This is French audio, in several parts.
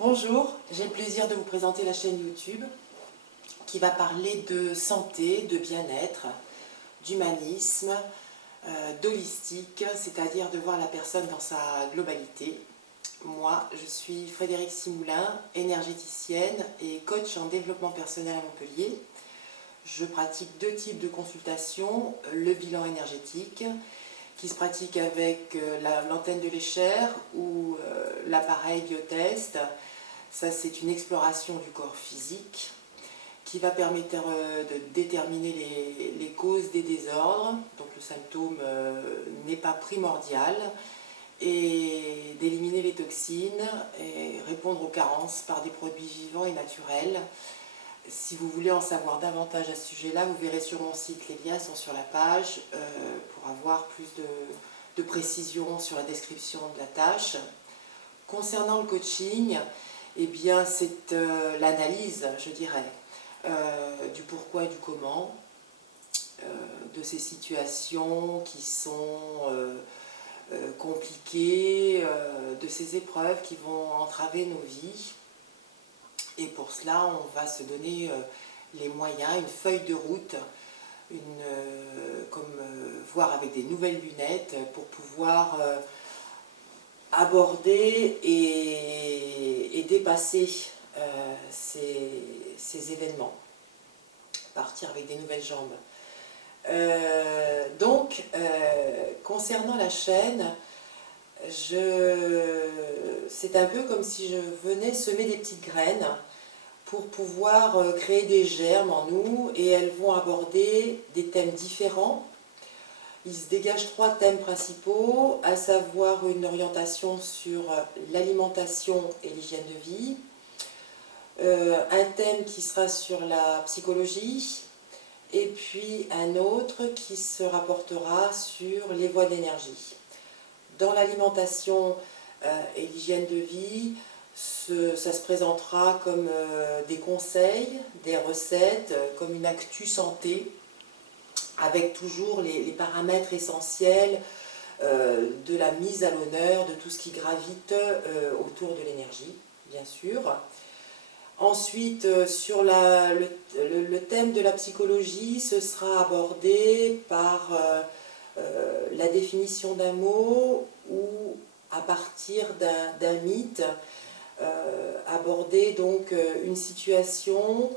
Bonjour, j'ai le plaisir de vous présenter la chaîne YouTube qui va parler de santé, de bien-être, d'humanisme, d'holistique, c'est-à-dire de voir la personne dans sa globalité. Moi, je suis Frédérique Simoulin, énergéticienne et coach en développement personnel à Montpellier. Je pratique deux types de consultations, le bilan énergétique, qui se pratique avec l'antenne de l'échelle ou l'appareil biotest. Ça, c'est une exploration du corps physique qui va permettre de déterminer les causes des désordres. Donc le symptôme n'est pas primordial, et d'éliminer les toxines et répondre aux carences par des produits vivants et naturels. Si vous voulez en savoir davantage à ce sujet-là, vous verrez sur mon site, les liens sont sur la page pour avoir plus de précision sur la description de la tâche. Concernant le coaching, eh bien c'est l'analyse, je dirais, du pourquoi et du comment, de ces situations qui sont compliquées, de ces épreuves qui vont entraver nos vies. Et pour cela, on va se donner les moyens, une feuille de route, voir avec des nouvelles lunettes pour pouvoir aborder et dépasser ces événements, partir avec des nouvelles jambes. Concernant la chaîne, c'est un peu comme si je venais semer des petites graines pour pouvoir créer des germes en nous, et elles vont aborder des thèmes différents. Il se dégage trois thèmes principaux, à savoir une orientation sur l'alimentation et l'hygiène de vie, un thème qui sera sur la psychologie, et puis un autre qui se rapportera sur les voies de l'énergie. Dans l'alimentation et l'hygiène de vie, ça se présentera comme des conseils, des recettes, comme une actu santé, avec toujours les paramètres essentiels de la mise à l'honneur de tout ce qui gravite autour de l'énergie, bien sûr. Ensuite, sur le thème de la psychologie, ce sera abordé par la définition d'un mot ou à partir d'un mythe, aborder donc une situation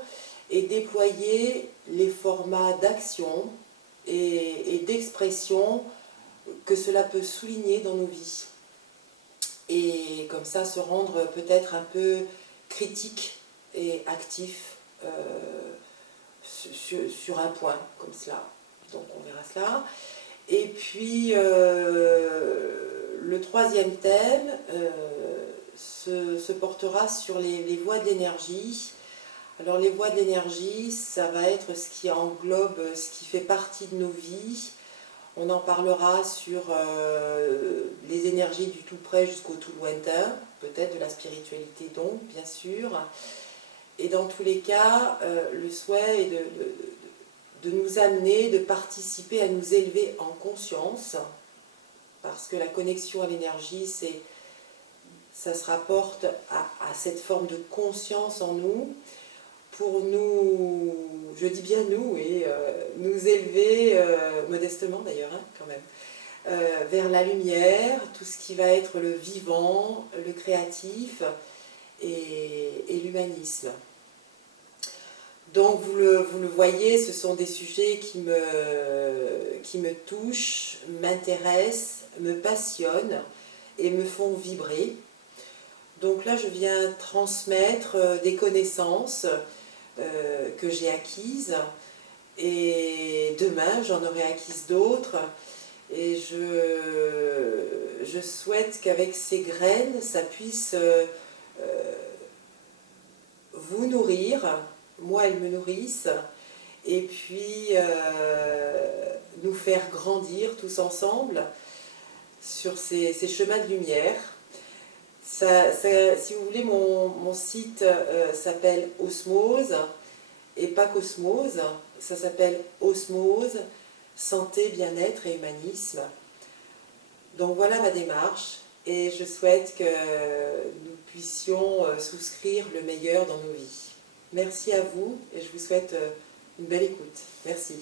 et déployer les formats d'action et d'expression que cela peut souligner dans nos vies. Et comme ça, se rendre peut-être un peu critique et actif sur un point comme cela. Donc on verra cela. Et puis le troisième thème se portera sur les voies de l'énergie. Alors les voies de l'énergie, ça va être ce qui englobe, ce qui fait partie de nos vies. On en parlera sur les énergies du tout près jusqu'au tout lointain, peut-être de la spiritualité donc, bien sûr. Et dans tous les cas, le souhait est de nous amener, de participer à nous élever en conscience, parce que la connexion à l'énergie, ça se rapporte à cette forme de conscience en nous, pour nous, je dis bien nous, et nous élever, modestement d'ailleurs, hein, quand même, vers la lumière, tout ce qui va être le vivant, le créatif et l'humanisme. Donc vous le voyez, ce sont des sujets qui me touchent, m'intéressent, me passionnent et me font vibrer. Donc là, je viens transmettre des connaissances que j'ai acquises, et demain, j'en aurai acquises d'autres. Et je souhaite qu'avec ces graines, ça puisse vous nourrir. Moi, elles me nourrissent, et puis nous faire grandir tous ensemble sur ces chemins de lumière. Si vous voulez, mon site s'appelle Osmose, et pas Cosmose, ça s'appelle Osmose, santé, bien-être et humanisme. Donc voilà ma démarche, et je souhaite que nous puissions souscrire le meilleur dans nos vies. Merci à vous et je vous souhaite une belle écoute. Merci.